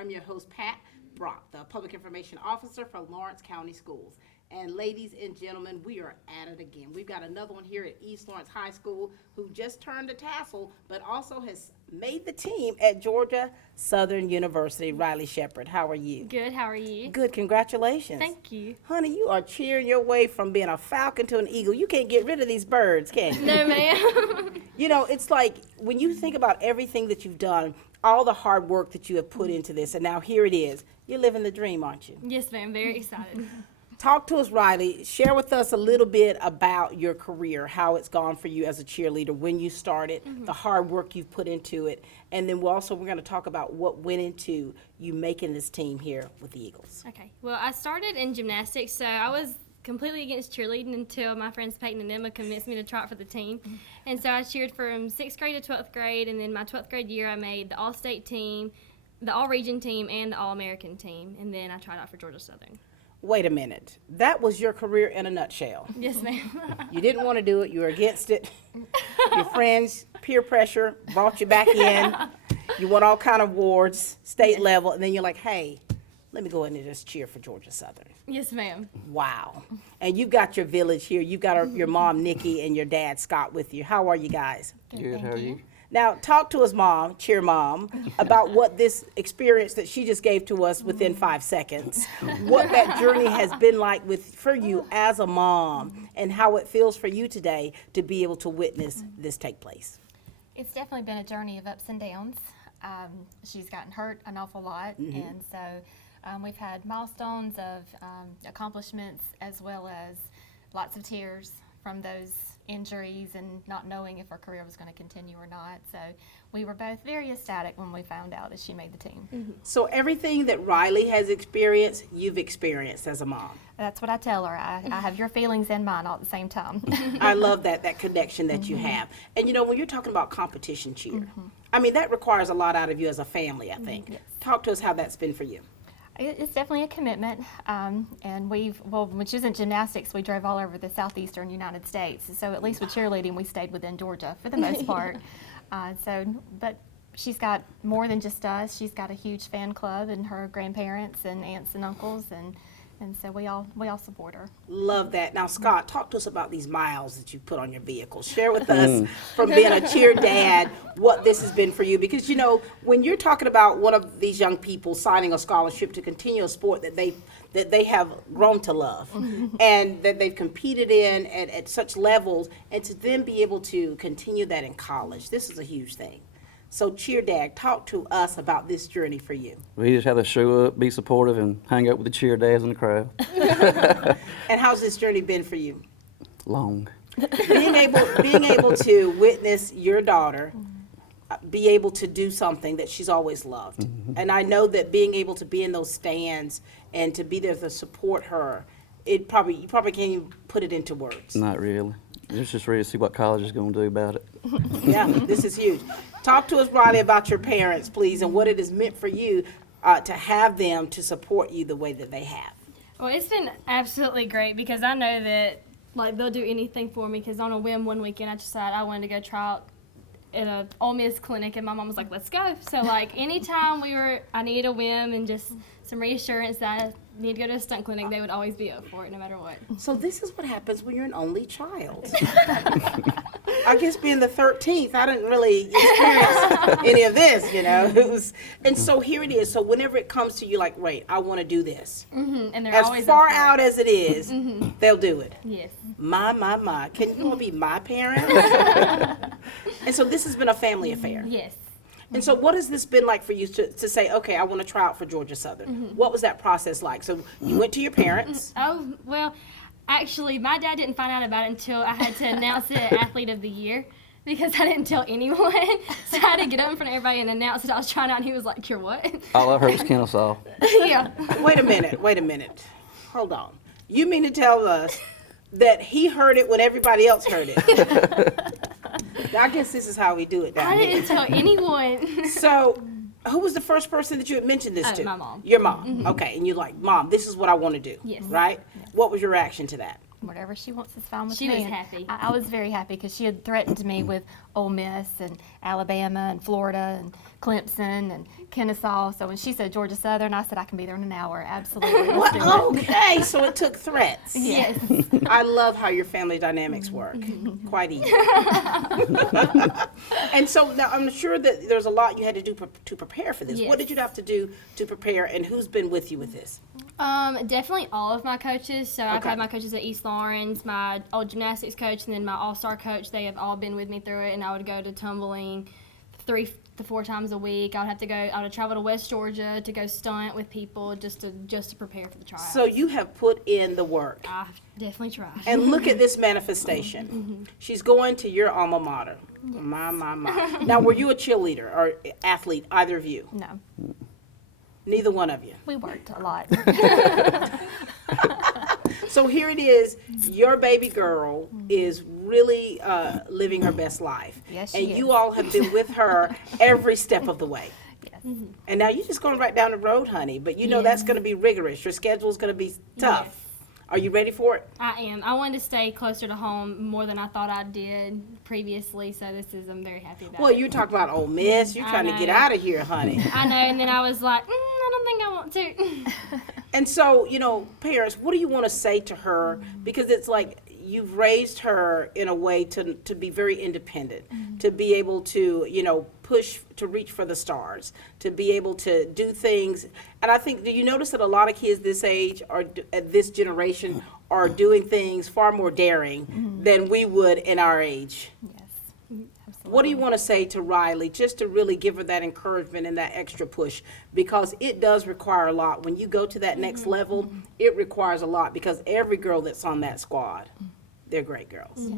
I'm your host, Pat Brock, the Public Information Officer for Lawrence County Schools. And ladies and gentlemen, we are at it again. We've got another one here at East Lawrence High School who just turned the tassel, but also has made the team at Georgia Southern University. Ryleigh Shepard, how are you? Good, how are you? Good, congratulations. Thank you. Honey, you are cheering your way from being a falcon to an eagle. You can't get rid of these birds, can you? No, ma'am. You know, it's like when you think about everything that you've done, all the hard work that you have put into this, and now here it is. You're living the dream, aren't you? Yes, ma'am, very excited. Talk to us, Ryleigh. Share with us a little bit about your career, how it's gone for you as a cheerleader, when you started, the hard work you've put into it, and then we're going to talk about what went into you making this team here with the Eagles. Okay, well, I started in gymnastics, so I was completely against cheerleading until my friends Peyton and Emma convinced me to try out for the team. And so I cheered from 6th grade to 12th grade, and then my 12th grade year I made the All-State team, the All-Region team, and the All-American team, and then I tried out for Georgia Southern. Wait a minute. That was your career in a nutshell. Yes, ma'am. You didn't want to do it. You were against it. Your friends, peer pressure, brought you back in. You won all kind of awards, state level, and then you're like, hey, let me go in and just cheer for Georgia Southern. Yes, ma'am. Wow. And you've got your village here. You've got your mom, Nikki, and your dad, Scott, with you. How are you guys? Good, how are you? Now, talk to us, Mom, cheer mom, about what this experience that she just gave to us within 5 seconds, what that journey has been like for you as a mom, and how it feels for you today to be able to witness this take place. It's definitely been a journey of ups and downs. She's gotten hurt an awful lot, and so we've had milestones of accomplishments as well as lots of tears from those injuries and not knowing if her career was going to continue or not. So we were both very ecstatic when we found out that she made the team. So everything that Ryleigh has experienced, you've experienced as a mom. That's what I tell her. I have your feelings and mine all at the same time. I love that connection that you have. And you know, when you're talking about competition cheer, I mean, that requires a lot out of you as a family, I think. Yes. Talk to us how that's been for you. It's definitely a commitment, and when she was in gymnastics, we drove all over the southeastern United States. So at least with cheerleading, we stayed within Georgia for the most part. But she's got more than just us. She's got a huge fan club and her grandparents and aunts and uncles, and so we all support her. Love that. Now, Scott, talk to us about these miles that you put on your vehicle. Share with us, from being a cheer dad, what this has been for you. Because, you know, when you're talking about one of these young people signing a scholarship to continue a sport that they have grown to love and that they've competed in at such levels, and to then be able to continue that in college, this is a huge thing. So, Cheer Dad, talk to us about this journey for you. We just have to show up, be supportive, and hang out with the cheer dads in the crowd. And how's this journey been for you? Long. Being able to witness your daughter be able to do something that she's always loved. And I know that being able to be in those stands and to be there to support her, you probably can't even put it into words. Not really. It's just ready to see what college is going to do about it. Yeah, this is huge. Talk to us, Ryleigh, about your parents, please, and what it has meant for you to have them to support you the way that they have. Well, it's been absolutely great because I know that they'll do anything for me, because on a whim one weekend I decided I wanted to go try out at a Ole Miss clinic, and my mom was like, let's go. So anytime I needed a whim and just some reassurance that I need to go to a stunt clinic, they would always be up for it no matter what. So this is what happens when you're an only child. I guess being the 13th, I didn't really experience any of this, you know. And so here it is. So whenever it comes to you, like, wait, I want to do this. And they're As always far up for out as it is, they'll do it. Yes. My. Can you all be my parent? And so this has been a family affair. Yes. And so what has this been like for you to say, okay, I want to try out for Georgia Southern? What was that process like? So you went to your parents. Oh, well, actually, my dad didn't find out about it until I had to announce it at Athlete of the Year, because I didn't tell anyone. So I had to get up in front of everybody and announce that I was trying out, and he was like, you're what? All I heard was Kennesaw. Yeah. Wait a minute. Hold on. You mean to tell us that he heard it when everybody else heard it? I guess this is how we do it down I here. didn't tell anyone. So, who was the first person that you had mentioned this to? My mom. Your mom. Okay, and you're like, Mom, this is what I want to do. Yes. Right? Yes. What was your reaction to that? Whatever she wants is fine with She me. was And happy. I was very happy because she had threatened me with Ole Miss and Alabama and Florida, and Clemson and Kennesaw. So when she said Georgia Southern, I said I can be there in an hour. Absolutely. Let's do it. Okay, so it took threats. Yes. I love how your family dynamics work. Quite easy. And so now I'm sure that there's a lot you had to do to prepare for this. Yes. What did you have to do to prepare, and who's been with you with this? Definitely all of my coaches. So I've Okay. had my coaches at East Lawrence, my old gymnastics coach, and then my all-star coach. They have all been with me through it, and I would go to tumbling 3 to 4 times a week. I would travel to West Georgia to go stunt with people just to prepare for the trial. So you have put in the work. I definitely tried. And look at this manifestation. She's going to your alma mater. My. Now, were you a cheerleader or athlete, either of you? No, Neither one of you. we worked a lot. So here it is, your baby girl is really living her best life. Yes, and she you is. all have been with her every step of the way. Yes. And now you're just going right down the road, honey. But you know that's going to be rigorous. Your schedule's going to be tough. Yes. Are you ready for it? I am. I wanted to stay closer to home more than I thought I did previously, so I'm very happy about Well, it. you talk about Ole Miss. You're I trying to get know. out of here, honey. I know, and then I was like, I don't think I want to. And so, parents, what do you want to say to her? Because it's like you've raised her in a way to be very independent, to be able to, push, to reach for the stars, to be able to do things. And I think, do you notice that a lot of kids this age at this generation are doing things far more daring than we would in our age? Yes. Absolutely. What do you want to say to Ryleigh, just to really give her that encouragement and that extra push? Because it does require a lot. When you go to that next level, it requires a lot, because every girl that's on that squad, they're great girls.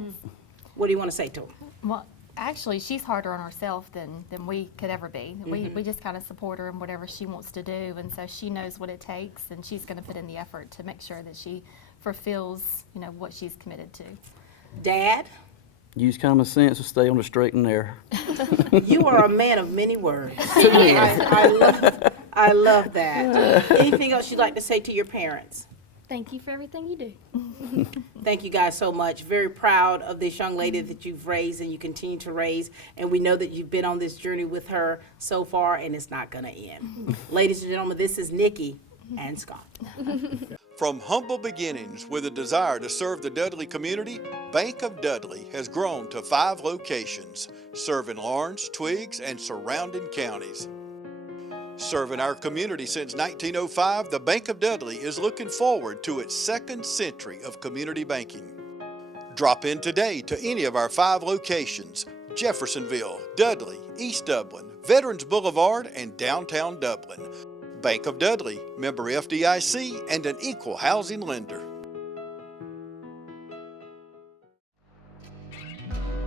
What do you want to say to them? Well, actually, she's harder on herself than we could ever be. We just kind of support her in whatever she wants to do, and so she knows what it takes, and she's going to put in the effort to make sure that she fulfills, what she's committed to. Dad, Use common sense and stay on the straight and narrow. you are a man of many words. I love that. Anything else you'd like to say to your parents? Thank you for everything you do. Thank you guys so much. Very proud of this young lady that you've raised and you continue to raise. And we know that you've been on this journey with her so far, and it's not going to end. Ladies and gentlemen, this is Nikki and Scott. From humble beginnings with a desire to serve the Dudley community, Bank of Dudley has grown to 5 locations, serving Lawrence, Twiggs, and surrounding counties. Serving our community since 1905, the Bank of Dudley is looking forward to its 2nd century of community banking. Drop in today to any of our 5 locations: Jeffersonville, Dudley, East Dublin, Veterans Boulevard, and downtown Dublin. Bank of Dudley, member FDIC, and an equal housing lender.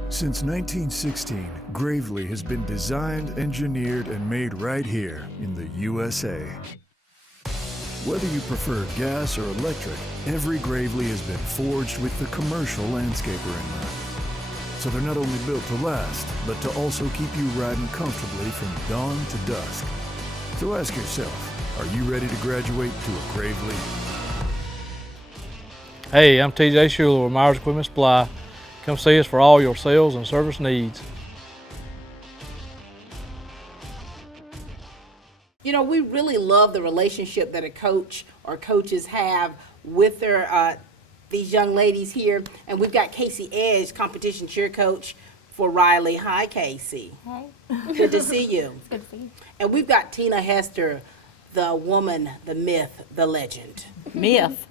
Since 1916, Gravely has been designed, engineered, and made right here in the USA. Whether you prefer gas or electric, every Gravely has been forged with the commercial landscaper in mind. So they're not only built to last, but to also keep you riding comfortably from dawn to dusk. So ask yourself, are you ready to graduate to a Gravely? Hey, I'm TJ Schuler with Myers Equipment Supply. Come see us for all your sales and service needs. We really love the relationship that a coach or coaches have with their these young ladies here. And we've got Casey Edge, competition cheer coach for Ryleigh. Hi, Casey. Hey. Good to see you. It's good to see you. And we've got Tina Hester, the woman, the myth, the legend. Myth.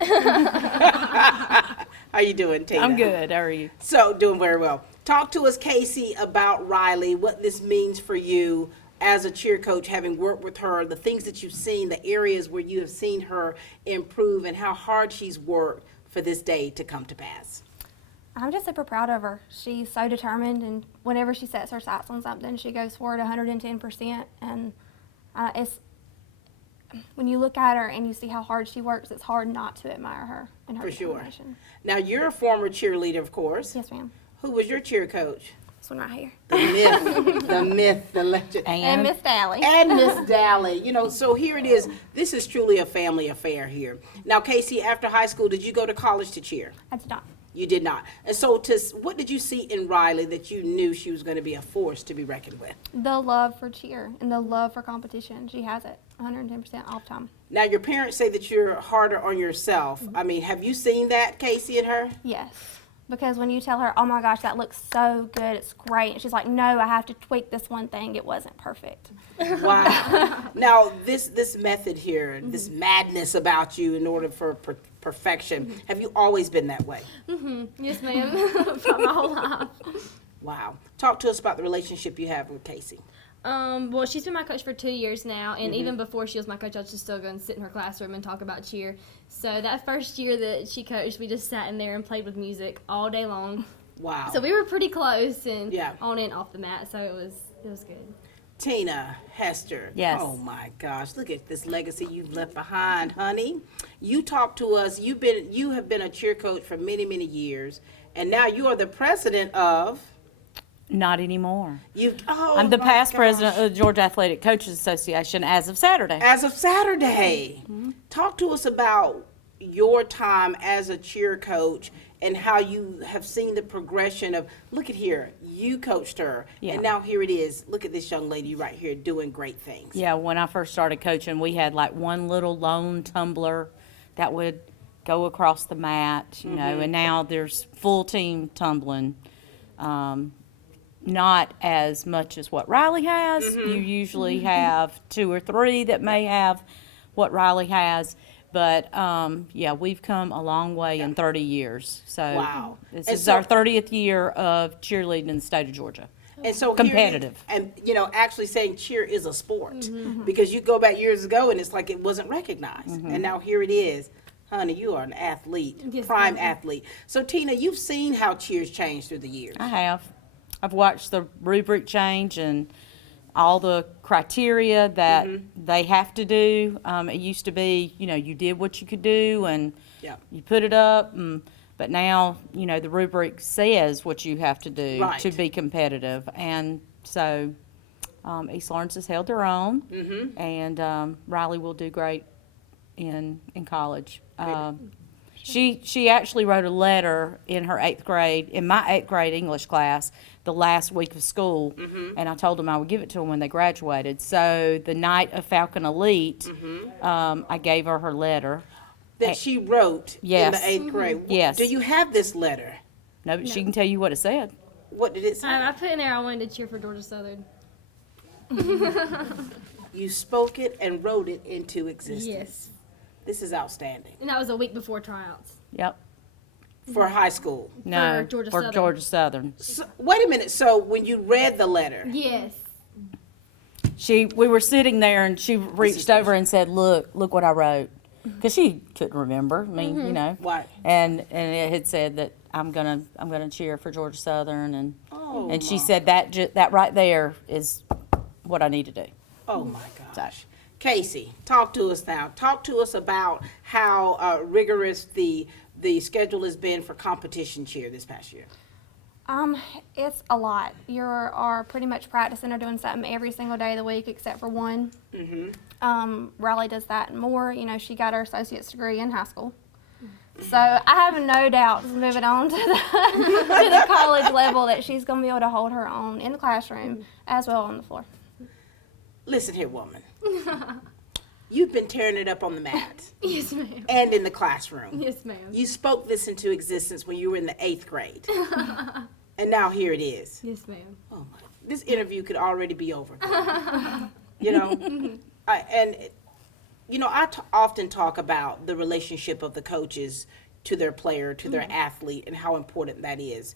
How you doing, Tina? I'm good. How are you? So, doing very well. Talk to us, Casey, about Ryleigh, what this means for you as a cheer coach, having worked with her, the things that you've seen, the areas where you have seen her improve, and how hard she's worked for this day to come to pass. I'm just super proud of her. She's so determined, and whenever she sets her sights on something, she goes for it 110%. And it's when you look at her and you see how hard she works, it's hard not to admire her and her For sure. determination. Now, you're a former cheerleader, of course. Yes, ma'am. Who was your cheer coach? This one right here. The myth, the legend. And Miss Dally. And Miss Dally. So here it is. This is truly a family affair here. Now, Casey, after high school, did you go to college to cheer? I did not. You did not. And so what did you see in Ryleigh that you knew she was going to be a force to be reckoned with? The love for cheer and the love for competition. She has it 110% all the time. Now, your parents say that you're harder on yourself. I mean, have you seen that, Casey, in her? Yes. Because when you tell her, oh my gosh, that looks so good, it's great, and she's like, no, I have to tweak this one thing, it wasn't perfect. Wow. Now, this method here, this madness about you in order for perfection, have you always been that way? Yes, ma'am. For my whole life. Wow. Talk to us about the relationship you have with Casey. Well, she's been my coach for 2 years now, and even before she was my coach, I was just still going to sit in her classroom and talk about cheer. So that first year that she coached, we just sat in there and played with music all day long. Wow. So we were pretty close and Yeah. on and off the mat, so it was good. Tina, Hester. Yes. Oh my gosh, look at this legacy you've left behind, honey. You talk to us. You have been a cheer coach for many, many years, and now you are the president of. Not anymore. I'm the my past gosh. president of the Georgia Athletic Coaches Association as of Saturday. As of Saturday. Talk to us about your time as a cheer coach and how you have seen the progression of, look at here, you coached her, Yeah. and now here it is. Look at this young lady right here doing great things. Yeah, when I first started coaching, we had like one little lone tumbler that would go across the mat, you know, and now there's full team tumbling. Not as much as what Ryleigh has. You usually have 2 or 3 that may have what Ryleigh has. But, yeah, we've come a long way in 30 years. So Wow. this And is so- our 30th year of cheerleading in the state of Georgia. And so Competitive. and actually saying cheer is a sport, because you go back years ago and it's like it wasn't recognized, and now here it is. Honey, you are an athlete, Yes, prime ma'am. athlete. So Tina, you've seen how cheers changed through the years. I have. I've watched the rubric change and all the criteria that they have to do. It used to be, you know, you did what you could do and Yeah. you put it up. But now, you know, the rubric says what you have to do Right. to be competitive. And so East Lawrence has held their own. And Ryleigh will do great in college. She actually wrote a letter in her 8th grade, in my 8th grade English class, the last week of school, and I told them I would give it to them when they graduated. So the night of Falcon Elite, I gave her letter. That she wrote in Yes. the 8th grade. Yes. Do you have this letter? No, but she can tell you what it said. What did it say? I put in there I wanted to cheer for Georgia Southern. You spoke it and wrote it into existence. Yes. This is outstanding. And that was a week before tryouts. Yep. For high school. No, Georgia for Southern. Georgia Southern. So, wait a minute. So when you read the letter, Yes. We were sitting there and she reached over and said, look what I wrote. Because she couldn't remember. I mean, you know. Right. And it had said that I'm gonna cheer for Georgia Southern, and Oh, she said that right there is what I need to do. oh my gosh. Casey, talk to us now. Talk to us about how rigorous the schedule has been for competition cheer this past year. It's a lot. You are pretty much practicing or doing something every single day of the week except for one. Ryleigh does that and more. You know, she got her associate's degree in high school. So I have no doubts moving on to the college level that she's going to be able to hold her own in the classroom as well on the floor. Listen here, woman. You've been tearing it up on the mat Yes, ma'am. and in the classroom. Yes, ma'am. You spoke this into existence when you were in the 8th grade. And now here it is. Yes, ma'am. Oh my, this interview could already be over. You know? I often talk about the relationship of the coaches to their player, to their athlete, and how important that is.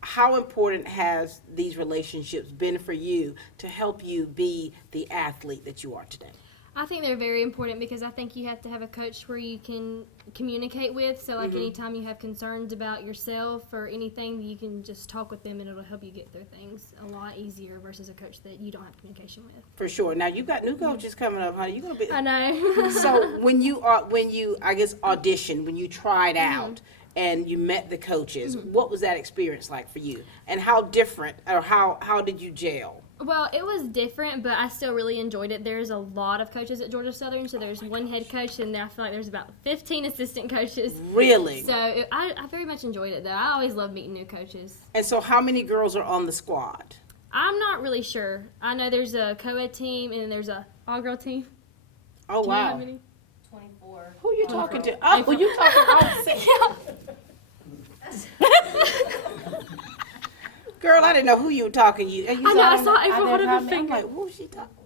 How important has these relationships been for you to help you be the athlete that you are today? I think they're very important because I think you have to have a coach where you can communicate with. So, like, anytime you have concerns about yourself or anything, you can just talk with them and it'll help you get through things a lot easier versus a coach that you don't have communication with. For sure. Now, you got new coaches coming up, honey. You're gonna be. I know. So when you I guess auditioned, when you tried out and you met the coaches, what was that experience like for you? And how different or how did you gel? Well, it was different, but I still really enjoyed it. There's a lot of coaches at Georgia Southern, so there's one head coach, and I feel like there's about 15 assistant coaches. Really? So I very much enjoyed it, though. I always love meeting new coaches. And so how many girls are on the squad? I'm not really sure. I know there's a co-ed team, and then there's a all-girl team. Oh, Do you know how wow. many? Who you talking to? Oh, who you talking to? Girl, I didn't know who you were talking to. I know, I saw April hold up her I'm finger. like, who's she talking?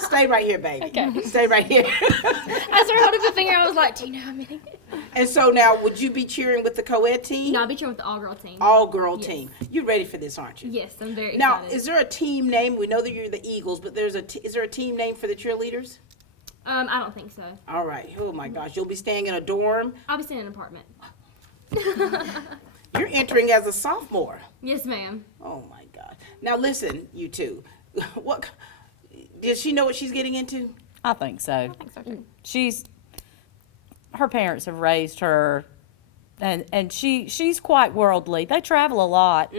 Stay right here, baby. Okay. Stay right here. I started holding up a finger, I was like, do you know how many? And so now, would you be cheering with the co-ed team? No, I'll be cheering with the all-girl team. All-girl Yes. team. You're ready for this, aren't you? Yes, I'm very Now, excited. is there a team name? We know that you're the Eagles, but is there a team name for the cheerleaders? I don't think so. All right. Oh, my gosh. You'll be staying in a dorm. I'll be staying in an apartment. You're entering as a sophomore. Yes, ma'am. Oh my God! Now listen, you two. What does she know what she's getting into? I think so. I think so too. Her parents have raised her, and she's quite worldly. They travel a lot,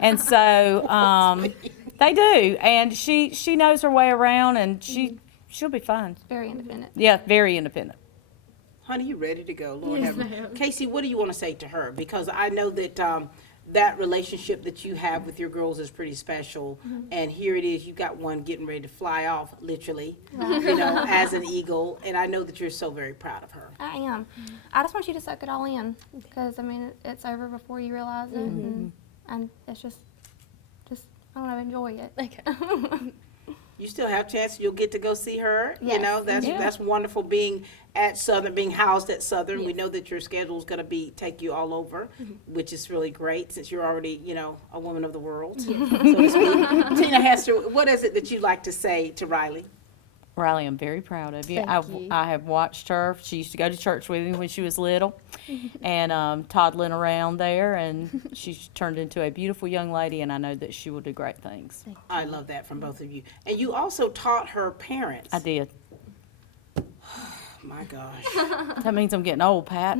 and so they do. And she knows her way around, and she'll be fine. Very independent. Yeah, very independent. Honey, you ready to go? Lord Yes, have mercy. ma'am. Casey, what do you want to say to her? Because I know that that relationship that you have with your girls is pretty special. And here it is, you got one getting ready to fly off, literally, as an eagle. And I know that you're so very proud of her. I am. I just want you to soak it all in because, I mean, it's over before you realize it. And it's just, I don't know, enjoy it. Okay. You still have a chance. You'll get to go see her. You Yes. know, that's wonderful being at Southern, being housed at Southern. We Yes. know that your schedule is going to take you all over, which is really great since you're already, a woman of the world, so to speak. Tina Hester, what is it that you'd like to say to Ryleigh? Ryleigh, I'm very proud of you. Thank you. I have watched her. She used to go to church with me when she was little and toddling around there, and she's turned into a beautiful young lady, and I know that she will do great things. I love that from both of you. And you also taught her parents. I did. My gosh. That means I'm getting old, Pat.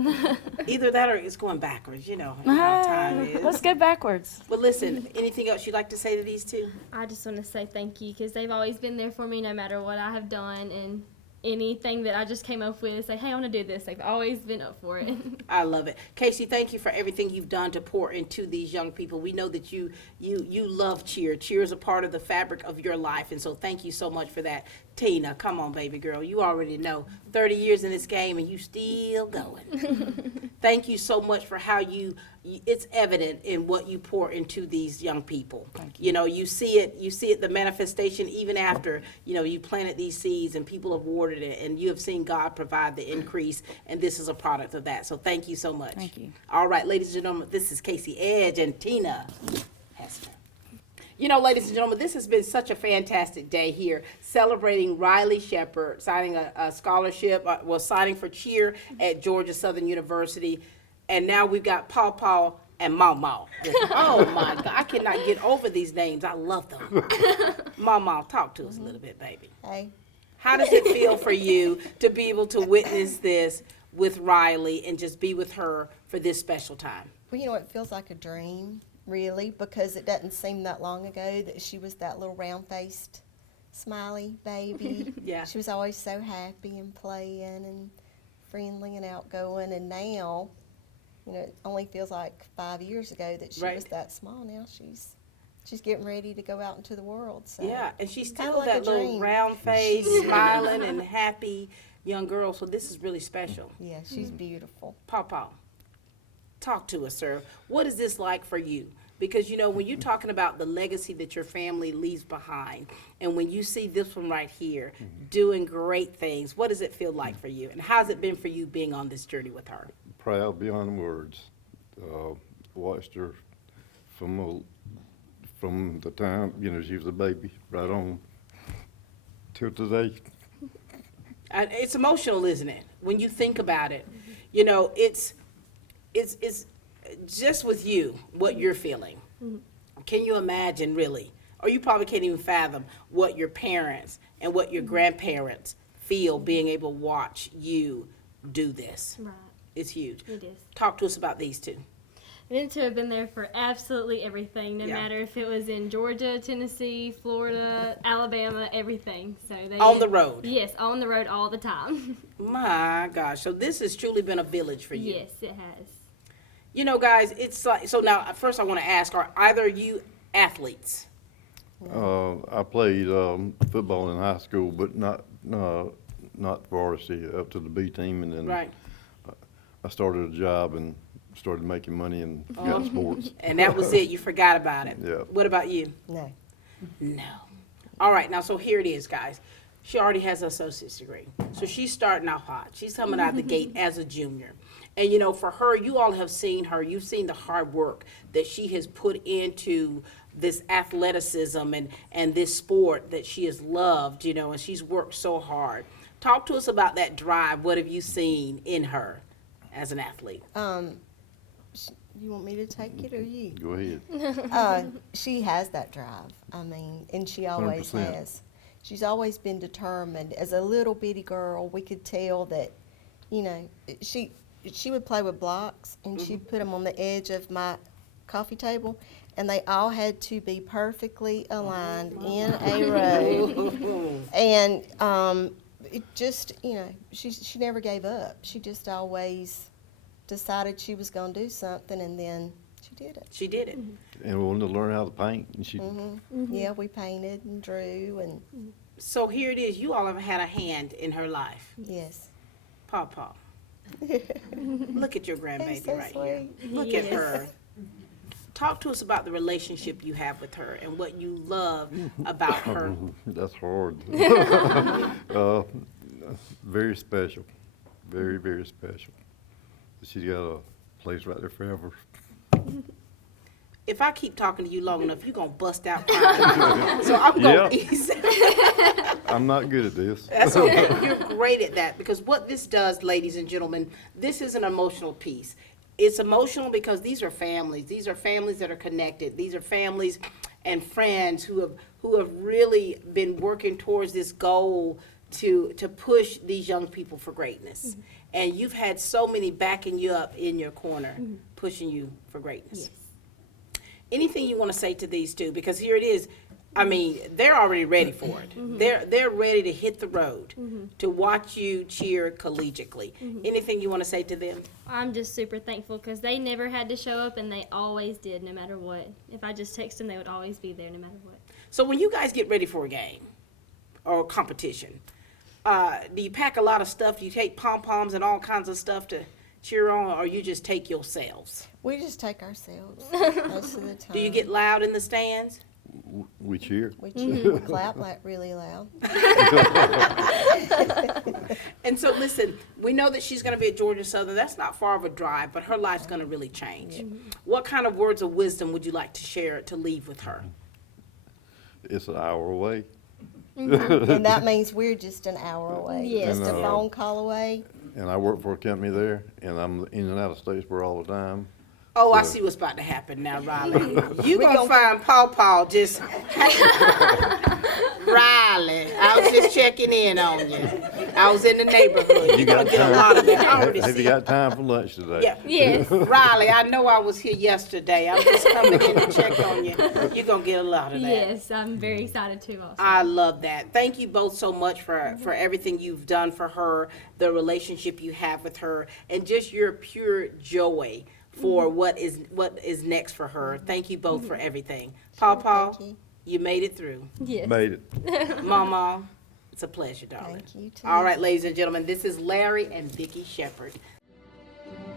Either that or it's going backwards, how time is. Let's go backwards. Well, listen, anything else you'd like to say to these two? I just want to say thank you because they've always been there for me no matter what I have done and anything that I just came up with and say, hey, I want to do this. They've always been up for it. I love it. Casey, thank you for everything you've done to pour into these young people. We know that you love cheer. Cheer is a part of the fabric of your life, and so thank you so much for that. Tina, come on, baby girl. You already know. 30 years in this game, and you still going. Thank you so much for how it's evident in what you pour into these young people. Thank you. You see it, the manifestation even after, you planted these seeds and people have watered it, and you have seen God provide the increase, and this is a product of that. So thank you so much. Thank you. All right, ladies and gentlemen, this is Casey Edge and Tina Hester. Ladies and gentlemen, this has been such a fantastic day here, celebrating Ryleigh Shepard, signing a scholarship, signing for cheer at Georgia Southern University. And now we've got Paw Paw and Mau Mau. Oh my God, I cannot get over these names. I love them. Mau Mau, talk to us a little bit, baby. Hey. How does it feel for you to be able to witness this with Ryleigh and just be with her for this special time? Well, it feels like a dream, really, because it doesn't seem that long ago that she was that little round-faced, smiley baby. Yeah. She was always so happy and playing and friendly and outgoing, and now, it only feels like 5 years ago that she was that small. Now she's getting ready to go out into the world. So Yeah, and she's kinda still like a that little dream. round face, smiling and happy young girl. So this is really special. Yeah, she's beautiful. Paw Paw, talk to us, sir. What is this like for you? Because, when you're talking about the legacy that your family leaves behind, and when you see this one right here doing great things, what does it feel like for you? And how's it been for you being on this journey with her? Proud beyond words. Watched her from the time, she was a baby, right on till today. It's emotional, isn't it? When you think about it, it's just with you, what you're feeling. Can you imagine, really? Or you probably can't even fathom what your parents and what your grandparents feel being able to watch you do this. Right. It's huge. It is. Talk to us about these two. And to have been there for absolutely everything, no matter if it was in Georgia, Tennessee, Florida, Alabama, everything. So they On the road. Yes, on the road all the time. My gosh. So this has truly been a village for you. Yes, it has. You know, guys, it's like, so now first I want to ask, are either of you athletes? I played football in high school, but not varsity, up to the B team, and then Right. I started a job and started making money and got sports. And that was it. You forgot about it. Yeah. What about you? No. No. All right, now, so here it is, guys. She already has an associate's degree. So she's starting out hot. She's coming out the gate as a junior. And, you know, for her, you all have seen her. You've seen the hard work that she has put into this athleticism and this sport that she has loved, you know, and she's worked so hard. Talk to us about that drive. What have you seen in her as an athlete? You want me to take it or you? Go ahead. She has that drive. I mean, and she always 100%. has. She's always been determined. As a little bitty girl, we could tell that, you know, she would play with blocks, and she'd put them on the edge of my coffee table, and they all had to be perfectly aligned in a row. And it just, you know, she never gave up. She just always decided she was going to do something, and then she did it. She did it. And we wanted to learn how to paint, and she. Yeah, we painted and drew, and So here it is. You all have had a hand in her life. yes. Paw. Look at your grandbaby He's so right here. sweet. Look at her. Talk to us about the relationship you have with her and what you love about her. That's hard. Very special. Very, very special. She's got a place right there forever. If I keep talking to you long enough, you're going to bust out crying. So I'm going to ease. I'm not good at this. That's okay. You're great at that, because what this does, ladies and gentlemen, this is an emotional piece. It's emotional because these are families. These are families that are connected. These are families and friends who have really been working towards this goal to push these young people for greatness. And you've had so many backing you up in your corner, pushing you for greatness. Yes. Anything you want to say to these two? Because here it is. I mean, they're already ready for it. They're ready to hit the road to watch you cheer collegiately. Anything you want to say to them? I'm just super thankful because they never had to show up, and they always did, no matter what. If I just text them, they would always be there, no matter what. So when you guys get ready for a game or a competition, do you pack a lot of stuff? Do you take pom-poms and all kinds of stuff to cheer on, or you just take yourselves? We just take ourselves most of the time. Do you get loud in the stands? We cheer. We cheer, we clap like really loud. And so listen, we know that she's going to be at Georgia Southern. That's not far of a drive, but her life's going to really change. What kind of words of wisdom would you like to share to leave with her? It's an hour away. And that means we're just an hour away. Yes. Just a phone call away. And I work for a company there, and I'm in and out of Statesboro all the time. Oh, I So- see what's about to happen now, Ryleigh. You gonna find Paw just Ryleigh. I was just checking in on you. I was in the neighborhood. You're gonna get a lot of that. I already Have see you it. got time for lunch today? Yeah. Yes. Ryleigh, I know I was here yesterday. I'm just coming in to check on you. You're gonna get a lot of that. Yes, I'm very excited too also. I love that. Thank you both so much for everything you've done for her, the relationship you have with her, and just your pure joy for what is next for her. Thank you both for everything. Paw, Thank you. you made it through. Yes. Made it. Mama, it's a pleasure, darling. Thank you, too. All right, ladies and gentlemen, this is Larry and Vicki Shepard.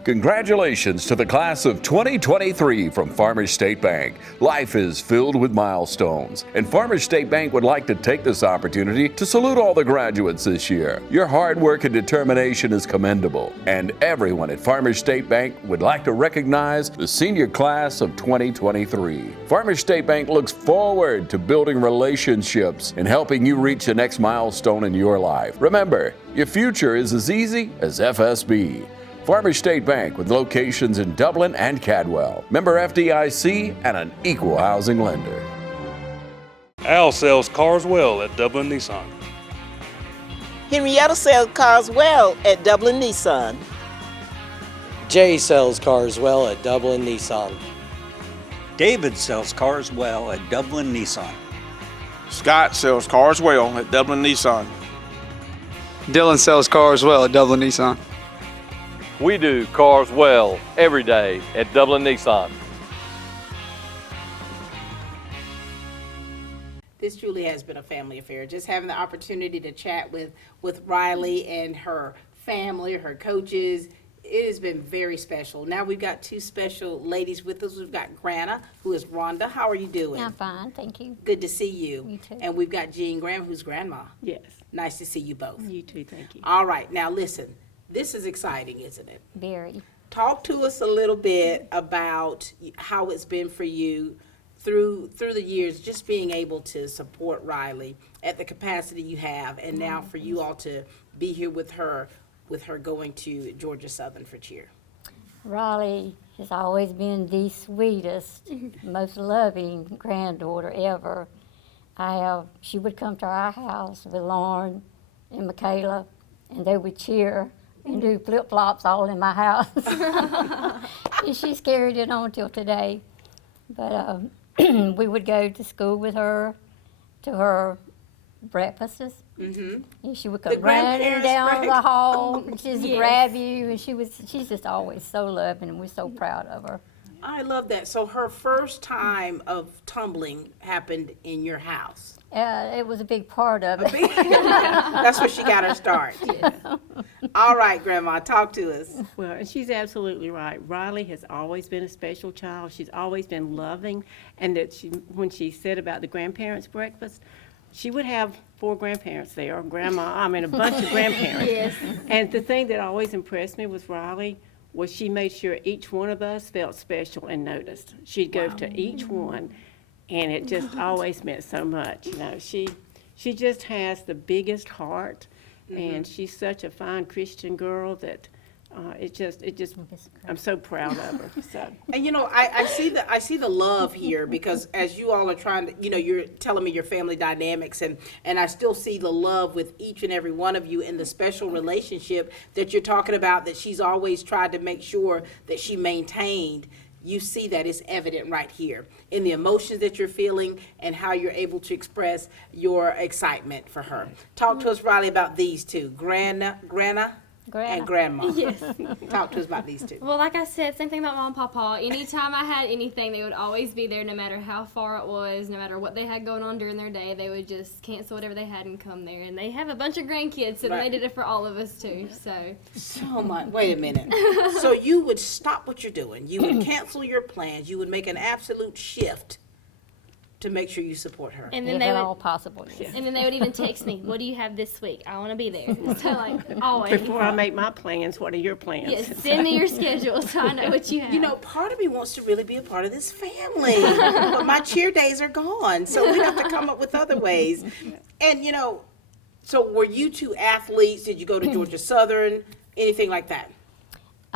Congratulations to the class of 2023 from Farmers State Bank. Life is filled with milestones, and Farmers State Bank would like to take this opportunity to salute all the graduates this year. Your hard work and determination is commendable, and everyone at Farmers State Bank would like to recognize the senior class of 2023. Farmers State Bank looks forward to building relationships and helping you reach the next milestone in your life. Remember, your future is as easy as FSB. Farmers State Bank, with locations in Dublin and Cadwell. Member FDIC and an equal housing lender. Al sells cars well at Dublin Nissan. Henrietta sells cars well at Dublin Nissan. Jay sells cars well at Dublin Nissan. David sells cars well at Dublin Nissan. Scott sells cars well at Dublin Nissan. Dylan sells cars well at Dublin Nissan. We do cars well every day at Dublin Nissan. This truly has been a family affair. Just having the opportunity to chat with Ryleigh and her family, her coaches, it has been very special. Now we've got two special ladies with us. We've got Grana, who is Rhonda. How are you doing? I'm fine, thank you. Good to see you. You too. And we've got Jean Graham, who's grandma. Yes. Nice to see you both. You too, thank you. All right, now listen, this is exciting, isn't it? Very. Talk to us a little bit about how it's been for you through the years, just being able to support Ryleigh at the capacity you have, and now for you all to be here with her going to Georgia Southern for cheer. Ryleigh has always been the sweetest, most loving granddaughter ever. She would come to our house with Lauren and Michaela, and they would cheer and do flip-flops all in my house. And she's carried it on till today. But we would go to school with her, to her breakfasts. Mm-hmm. And she would come running down the hall and just grab you, and she's just always so loving, and we're so proud of her. I love that. So her first time of tumbling happened in your house. It was a big part of it. That's where she got her start. Yeah. All right, Grandma, talk to us. Well, and she's absolutely right. Ryleigh has always been a special child. She's always been loving, and that when she said about the grandparents' breakfast, she would have 4 grandparents there, a bunch of grandparents. Yes. And the thing that always impressed me with Ryleigh was she made sure each one of us felt special and noticed. She'd go to each one, and it just always meant so much. You know, she just has the biggest heart, and she's such a fine Christian girl that I'm so proud of her. So. And I see the love here, because as you all are trying to, you're telling me your family dynamics, and I still see the love with each and every one of you, and the special relationship that you're talking about that she's always tried to make sure that she maintained. You see that it's evident right here in the emotions that you're feeling and how you're able to express your excitement for her. Talk to us, Ryleigh, about these two, Grana and Grandma. Yes. Talk to us about these two. Well, like I said, same thing about Mom and Papa. Anytime I had anything, they would always be there, no matter how far it was, no matter what they had going on during their day. They would just cancel whatever they had and come there. And they have a bunch of grandkids, so they did it for all of us too. So much. Wait a minute. So you would stop what you're doing. You would cancel your plans. You would make an absolute shift to make sure you support her. And then they would, all possible. And then they would even text me, "What do you have this week? I want to be there." So always. Before I make my plans, what are your plans? Yes, send me your schedule so I know what you have. Part of me wants to really be a part of this family, but my cheer days are gone, so we have to come up with other ways. And so were you two athletes? Did you go to Georgia Southern? Anything like that?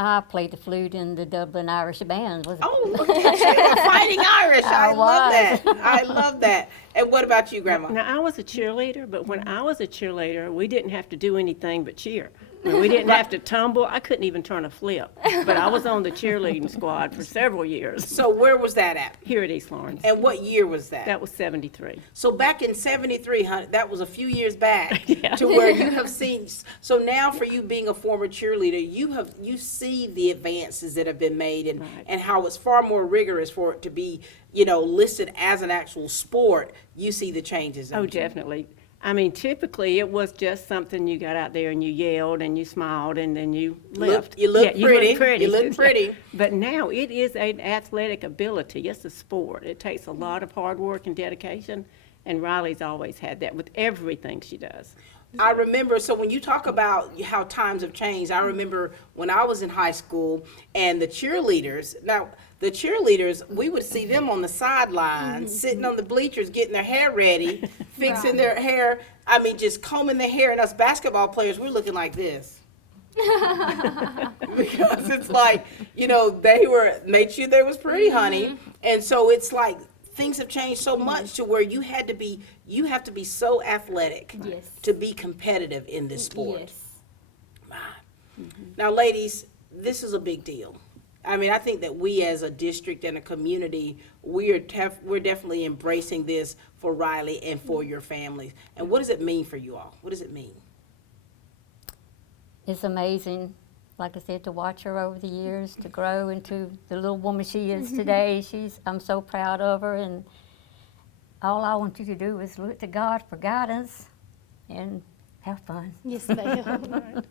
I played the flute in the Dublin Irish band. Oh, look at you, Fighting Irish. I love that. I love that. And what about you, Grandma? Now, I was a cheerleader, but when I was a cheerleader, we didn't have to do anything but cheer. We didn't have to tumble. I couldn't even turn a flip. But I was on the cheerleading squad for several years. So where was that at? Here at East Lawrence. And what year was that? That was 73. So back in 73, that was a few years back to where you have seen. So now for you being a former cheerleader, you see the advances that have been made, and how it's far more rigorous for it to be, listed as an actual sport. You see the changes. Oh, definitely. I mean, typically it was just something you got out there and you yelled and you smiled and then you left. You look pretty. You look pretty. But now it is an athletic ability. It's a sport. It takes a lot of hard work and dedication, and Ryleigh's always had that with everything she does. I remember, so when you talk about how times have changed, I remember when I was in high school and the cheerleaders, we would see them on the sidelines, sitting on the bleachers, getting their hair ready, fixing their hair, just combing their hair, and us basketball players, we're looking like this. Because it's like, they made sure they was pretty, honey, and so it's like, things have changed so much to where you have to be so athletic to be competitive in this sport. Yes. Now, ladies, this is a big deal. I mean, I think that we as a district and a community, we're definitely embracing this for Ryleigh and for your families. And what does it mean for you all? What does it mean? It's amazing, like I said, to watch her over the years, to grow into the little woman she is today. I'm so proud of her, and all I want you to do is look to God for guidance and have fun. Yes, ma'am.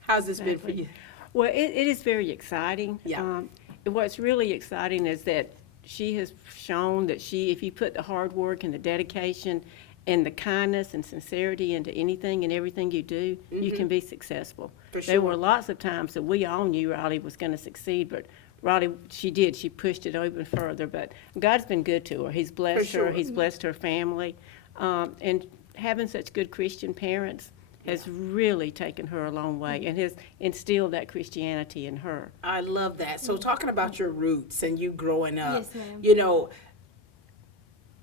How's this been for you? Well, it is very exciting. Yeah. And what's really exciting is that she has shown that if you put the hard work and the dedication and the kindness and sincerity into anything and everything you do, you can be successful. For There were sure. lots of times that we all knew Ryleigh was going to succeed, but Ryleigh, she pushed it even further. But God's been good to her. He's blessed sure. her. He's blessed her family. And having such good Christian parents has really taken her a long way and has instilled that Christianity in her. I love that. So talking about your roots and you growing up, Yes, ma'am. you know,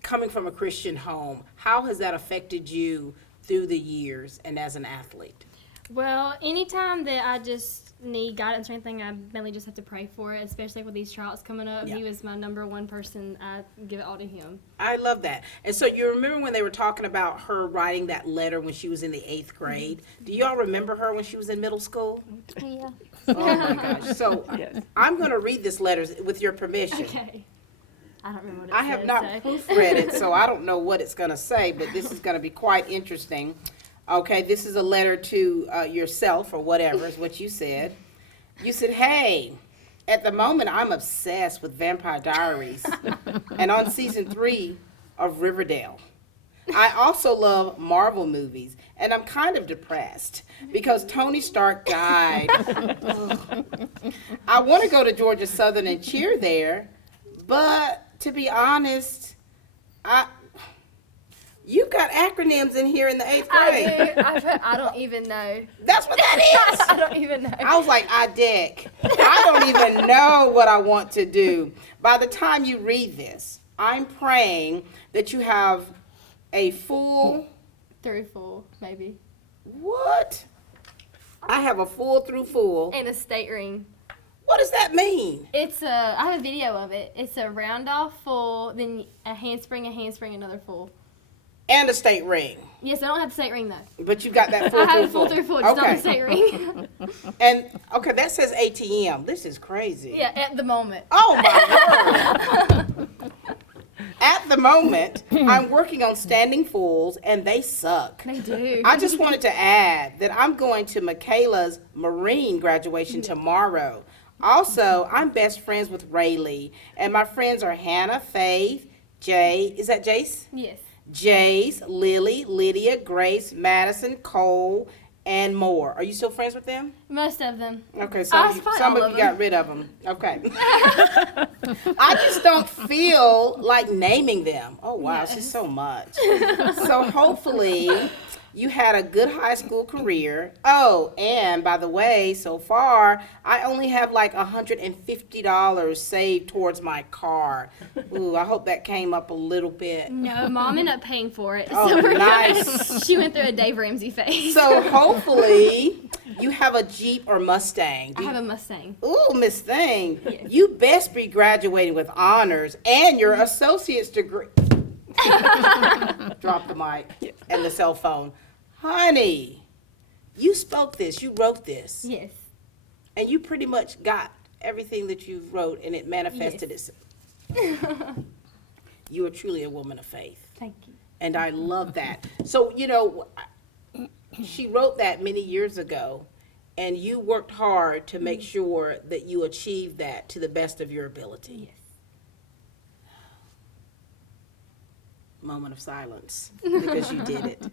coming from a Christian home, how has that affected you through the years and as an athlete? Well, anytime that I just need guidance or anything, I mainly just have to pray for it, especially with these trials coming up. Yeah. He was my number one person. I give it all to him. I love that. And so you remember when they were talking about her writing that letter when she was in the 8th grade? Do y'all remember her when she was in middle school? Yeah. Oh my gosh. So Yes. I'm going to read this letter with your permission. Okay. I don't remember what it I have says, not so. proofread it, so I don't know what it's going to say, but this is going to be quite interesting. Okay, this is a letter to yourself or whatever is what you said. You said, hey, at the moment I'm obsessed with Vampire Diaries and on season 3 of Riverdale. I also love Marvel movies, and I'm kind of depressed because Tony Stark died. I want to go to Georgia Southern and cheer there, but to be honest, you've got acronyms in here in the 8th grade. I don't even know. That's what that is. I don't even know. I was like, IDEC. I don't even know what I want to do. By the time you read this, I'm praying that you have a full, Through full, maybe. what? I have a full. And a state ring. What does that mean? I have a video of it. It's a round off full, then a handspring, another full. And a state ring. Yes, I don't have the state ring though. But you got that full I through have a full through full, just not the state ring. And, okay, that says ATM. This is crazy. Yeah, at the moment. Oh, my word. At the moment, I'm working on standing fulls, and they suck. They do. I just wanted to add that I'm going to Michaela's Marine graduation tomorrow. Also, I'm best friends with Ryleigh, and my friends are Hannah, Faith, Jay. Is that Jace? Yes. Jace, Lily, Lydia, Grace, Madison, Cole, and more. Are you still friends with them? Most of them. Okay, I some find of all you of got rid of them. Okay. I just don't feel like naming them. Oh, wow, it's just so much. So hopefully you had a good high school career. Oh, and by the way, so far, I only have like $150 saved towards my car. Ooh, I hope that came up a little bit. No, Mom ended up paying for it. Oh, so we're nice. good. She went through a Dave Ramsey phase. So hopefully you have a Jeep or Mustang. I have a Mustang. Ooh, Miss Thing, you best be graduating with honors and your associate's degree. Drop the mic and the cell phone. Honey, you spoke this, you wrote this. Yes. And you pretty much got everything that you wrote and it manifested itself. You are truly a woman of faith. Thank you. And I love that. So, you know, she wrote that many years ago, and you worked hard to make sure that you achieved that to the best of your ability. Yes. Moment of silence, because you did it.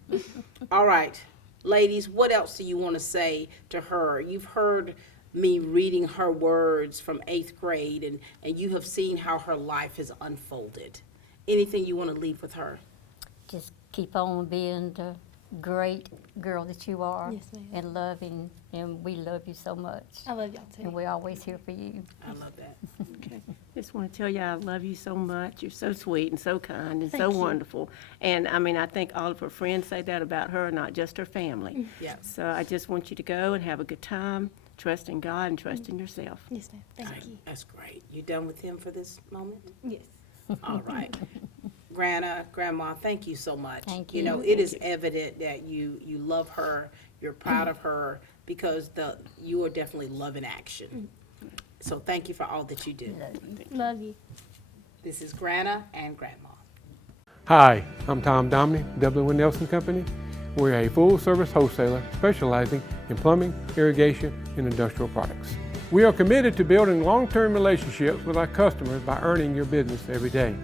All right, ladies, what else do you want to say to her? You've heard me reading her words from 8th grade, and you have seen how her life has unfolded. Anything you want to leave with her? Just keep on being the great girl that you are. Yes, ma'am. And loving, and we love you so much. I love y'all too. And we're always here for you. I love that. Okay. Just want to tell you I love you so much. You're so sweet and so kind and Thank so you. wonderful. And I mean, I think all of her friends say that about her, not just her family. Yeah. So I just want you to go and have a good time, trust in God and trust in yourself. Yes, ma'am. Thank you. That's great. You done with him for this moment? Yes. All right. Grandma, thank you so much. Thank You know, you. it is evident that you love her, you're proud of her, because you are definitely love in action. So thank you for all that you do. Love you. This is Grandma and Grandma. Hi, I'm Tom Domney, Dublin Nelson Company. We're a full-service wholesaler specializing in plumbing, irrigation, and industrial products. We are committed to building long-term relationships with our customers by earning your business every day.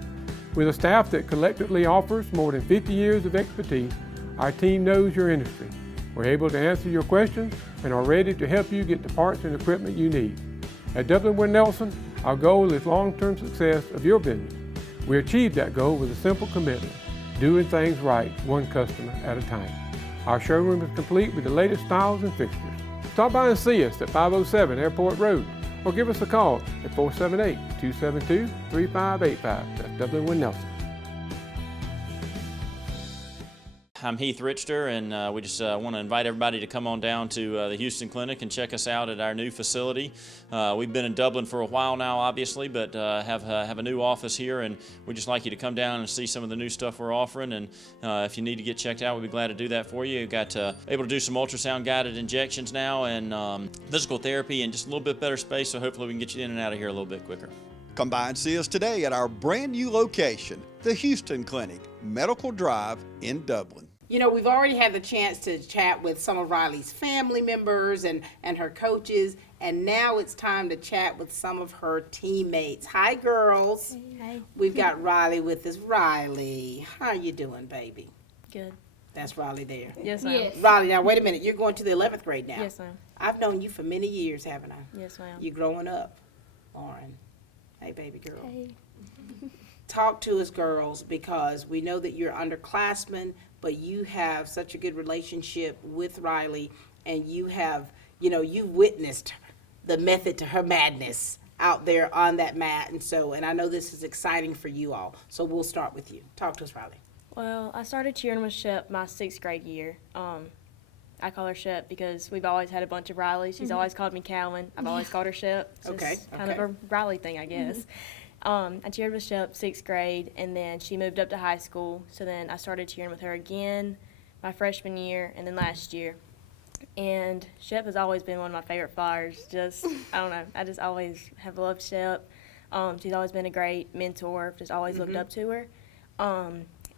With a staff that collectively offers more than 50 years of expertise, our team knows your industry. We're able to answer your questions and are ready to help you get the parts and equipment you need. At Dublin Nelson, our goal is long-term success of your business. We achieve that goal with a simple commitment, doing things right, one customer at a time. Our showroom is complete with the latest styles and fixtures. Stop by and see us at 507 Airport Road, or give us a call at 478-272-3585. That's Dublin Nelson. I'm Heath Richter, and we just want to invite everybody to come on down to the Houston Clinic and check us out at our new facility. We've been in Dublin for a while now, obviously, but have a new office here, and we'd just like you to come down and see some of the new stuff we're offering. And if you need to get checked out, we'd be glad to do that for you. We've got able to do some ultrasound-guided injections now, and physical therapy, and just a little bit better space, so hopefully we can get you in and out of here a little bit quicker. Come by and see us today at our brand new location, the Houston Clinic, Medical Drive in Dublin. You know, we've already had the chance to chat with some of Ryleigh's family members and her coaches, and now it's time to chat with some of her teammates. Hi, girls. Hi. We've got Ryleigh with us. Ryleigh, how are you doing, baby? Good. That's Ryleigh there. Yes, ma'am. Yes. Ryleigh, now wait a minute. You're going to the 11th grade now. Yes, ma'am. I've known you for many years, haven't I? Yes, ma'am. You're growing up, Lauren. Hey, baby girl. Hey. Talk to us, girls, because we know that you're underclassmen, but you have such a good relationship with Ryleigh, and you have, you witnessed the method to her madness out there on that mat, and I know this is exciting for you all. So we'll start with you. Talk to us, Ryleigh. Well, I started cheering with Shep my 6th grade year. I call her Shep because we've always had a bunch of Ryleighs. She's always called me Calvin. I've always called her Shep. It's just kind of a Ryleigh thing, I guess. I cheered with Shep 6th grade, and then she moved up to high school. So then I started cheering with her again my freshman year and then last year. And Shep has always been one of my favorite flyers. I don't know, I just always have loved Shep. She's always been a great mentor, just always looked up to her.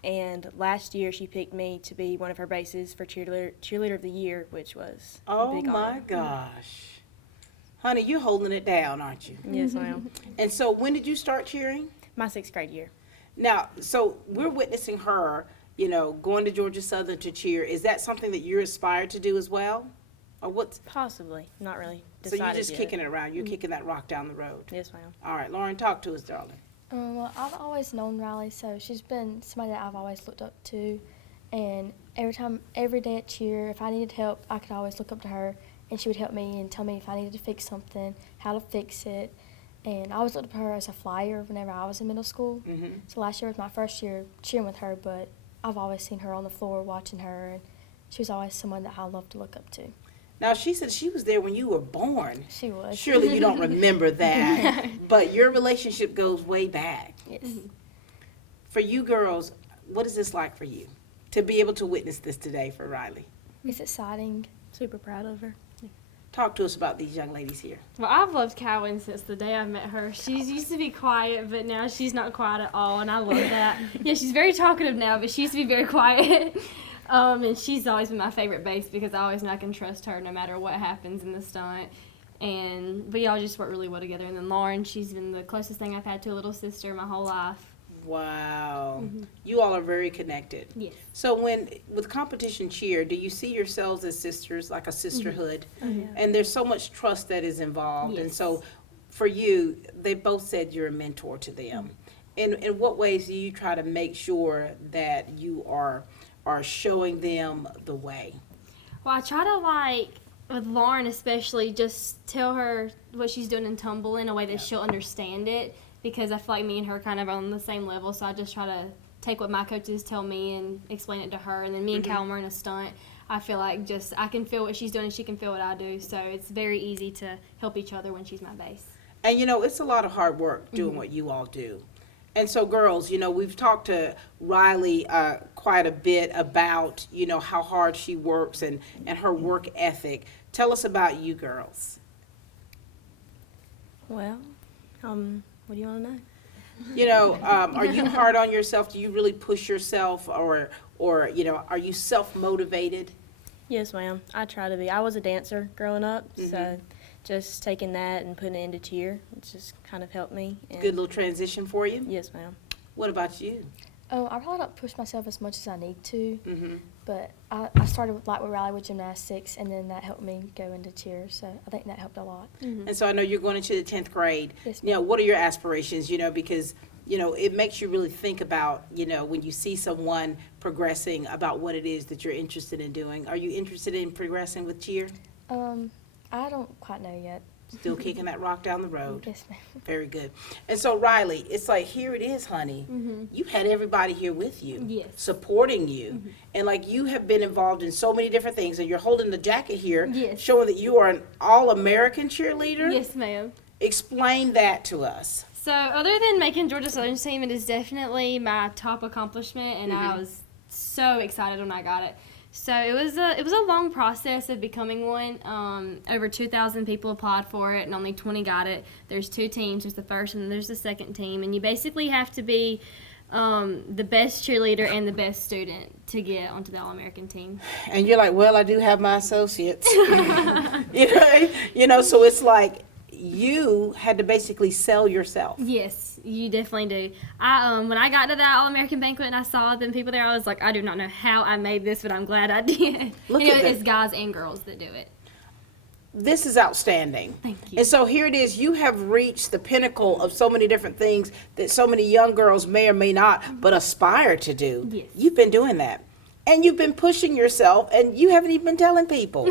And last year she picked me to be one of her bases for cheerleader of the year, which was a big honor. Oh my gosh. Honey, you're holding it down, aren't you? Yes, ma'am. And so when did you start cheering? My 6th grade year. Now, so we're witnessing her, going to Georgia Southern to cheer. Is that something that you're aspired to do as well? Or what's Possibly. Not really So decided you're just yet. kicking it around. You're kicking that rock down the road. Yes, ma'am. All right, Lauren, talk to us, darling. Well, I've always known Ryleigh, so she's been somebody that I've always looked up to. And every day at cheer, if I needed help, I could always look up to her, and she would help me and tell me if I needed to fix something, how to fix it. And I always looked up to her as a flyer whenever I was in middle school. So last year was my first year cheering with her, but I've always seen her on the floor watching her, and she was always someone that I loved to look up to. Now, she said she was there when you were born. She was. Surely you don't remember that, but your relationship goes way back. Yes. For you girls, what is this like for you to be able to witness this today for Ryleigh? It's exciting. Super proud of her. Talk to us about these young ladies here. Well, I've loved Calvin since the day I met her. She's used to be quiet, but now she's not quiet at all, and I love that. Yeah, she's very talkative now, but she used to be very quiet. And she's always been my favorite base because I always know I can trust her no matter what happens in the stunt. And we all just work really well together. And then Lauren, she's been the closest thing I've had to a little sister my whole life. Wow. You all are very connected. Yes. So with competition cheer, do you see yourselves as sisters, like a sisterhood? Yeah. And there's so much trust that is involved. And Yes. so for you, they both said you're a mentor to them. In what ways do you try to make sure that you are showing them the way? Well, I try to, with Lauren especially, just tell her what she's doing in tumble in a way that she'll understand it. because I feel like me and her kind of are on the same level. So I just try to take what my coaches tell me and explain it to her. And then me and Callum are in a stunt. I feel like just I can feel what she's doing and she can feel what I do. So it's very easy to help each other when she's my base. And you know, it's a lot of hard work doing what you all do. And so girls, you know, we've talked to Ryleigh quite a bit about, you know, how hard she works and her work ethic. Tell us about you girls. Well, what do you want to know? You know, are you hard on yourself? Do you really push yourself, or you know, are you self-motivated? Yes, ma'am. I try to be. I was a dancer growing up, so just taking that and putting it into cheer, it's just kind of helped me. And Good little transition for you? Yes, ma'am. What about you? I probably don't push myself as much as I need to, but I started with Ryleigh with gymnastics, and then that helped me go into cheer, so I think that helped a lot. And so I know you're going into the 10th grade. Yes, You know, what are your aspirations, you know, because, you know, it makes you really think about, you know, when you see someone progressing about what it is that you're interested in doing. Are you interested in progressing with cheer? I don't quite know yet. Still kicking that rock down the road. Yes, ma'am. Very good. And so, Ryleigh, it's like, here it is, honey. You had everybody here with you, Yes. supporting you. And like, you have been involved in so many different things. And you're holding the jacket here, Yes. showing that you are an all-American cheerleader. Yes, ma'am. Explain that to us. So other than making Georgia Southern's team, it is definitely my top accomplishment, and I was so excited when I got it. So it was a long process of becoming one. Over 2,000 people applied for it, and only 20 got it. There's 2 teams. There's the first and there's the second team, and you basically have to be the best cheerleader and the best student to get onto the All-American team. And you're like, well, I do have my associates. you know, so it's like you had to basically sell yourself. Yes, you definitely do. I when I got to that All-American banquet and I saw them people there, I was like, I do not know how I made this, but I'm glad I did. Look you know, at it's that. guys and girls that do it. This is outstanding. Thank you. And so here it is. You have reached the pinnacle of so many different things that so many young girls may or may not, but aspire to do. Yes. You've been doing that. And you've been pushing yourself, and you haven't even been telling people.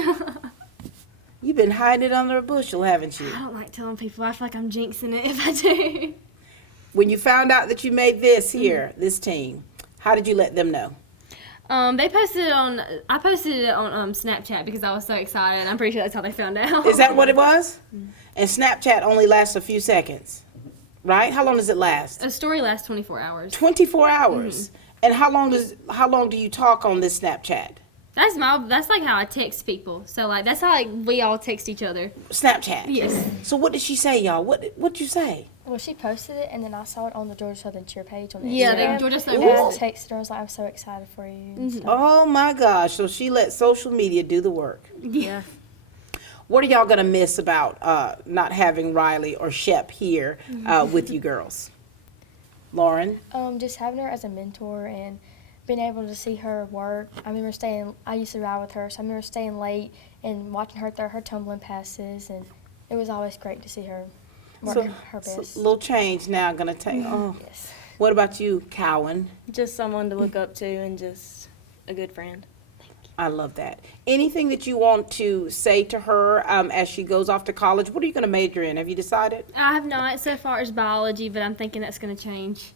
You've been hiding it under a bushel, haven't you? I don't like telling people. I feel like I'm jinxing it if I do. When you found out that you made this here, this team, how did you let them know? They posted it on. I posted it on Snapchat because I was so excited. I'm pretty sure that's how they found out. Is that what it was? And Snapchat only lasts a few seconds, right? How long does it last? A story lasts 24 hours. 24 hours. And how long do you talk on this Snapchat? That's like how I text people. So like that's how like we all text each other. Snapchat. Yes. So what did she say, y'all? What'd you say? Well, she posted it, and then I saw it on the Georgia Southern cheer page on Instagram. Yeah, the Georgia Southern. And I texted her. I was like, I'm so excited for you. and stuff. Oh my gosh! So she let social media do the work. Yeah. What are y'all gonna miss about not having Ryleigh or Shep here with you girls? Lauren. Just having her as a mentor and being able to see her work. I used to ride with her, so I remember staying late and watching her throw her tumbling passes, and it was always great to see her work her best. So little change now gonna take. Oh. Yes. What about you, Cowan? Just someone to look up to and just a good friend. I love that. Anything that you want to say to her as she goes off to college? What are you going to major in? Have you decided? I have not so far as biology, but I'm thinking that's going to change.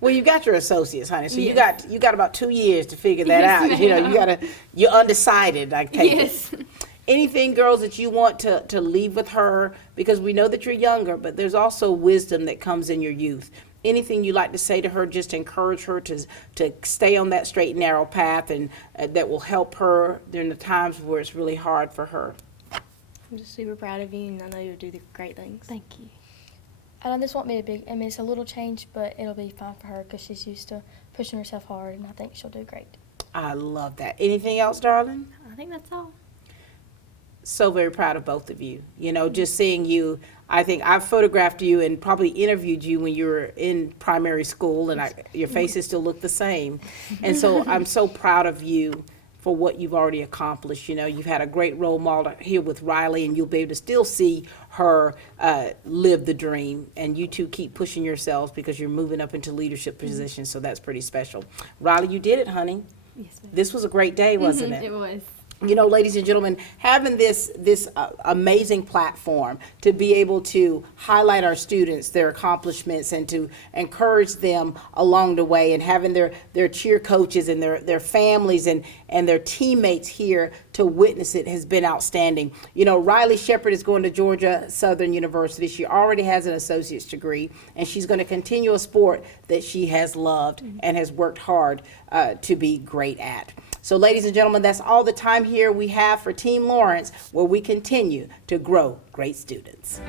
Well, you got your associates, honey. So Yes. you got about 2 years to figure that Yes, out. You know, ma'am. you're undecided. I take Yes. it. Anything, girls, that you want to leave with her? Because we know that you're younger, but there's also wisdom that comes in your youth. Anything you'd like to say to her, just to encourage her to stay on that straight and narrow path, and that will help her during the times where it's really hard for her. I'm just super proud of you, and I know you'll do the great things. Thank you. And this won't be it's a little change, but it'll be fine for her because she's used to pushing herself hard, and I think she'll do great. I love that. Anything else, darling? I think that's all. So very proud of both of you. You know, just seeing you, I think I've photographed you and probably interviewed you when you were in primary school, and your faces still look the same. And so I'm so proud of you for what you've already accomplished. You know, you've had a great role model here with Ryleigh, and you'll be able to still see her live the dream. And you two keep pushing yourselves because you're moving up into leadership positions, so that's pretty special. Ryleigh, you did it, honey. Yes, ma'am. This was a great day, wasn't it? It was. You know, ladies and gentlemen, having this amazing platform to be able to highlight our students, their accomplishments, and to encourage them along the way, and having their cheer coaches and their families and their teammates here to witness it has been outstanding. You know, Ryleigh Shepard is going to Georgia Southern University. She already has an associate's degree, and she's going to continue a sport that she has loved and has worked hard to be great at. So, ladies and gentlemen, that's all the time here we have for Team Lawrence, where we continue to grow great students.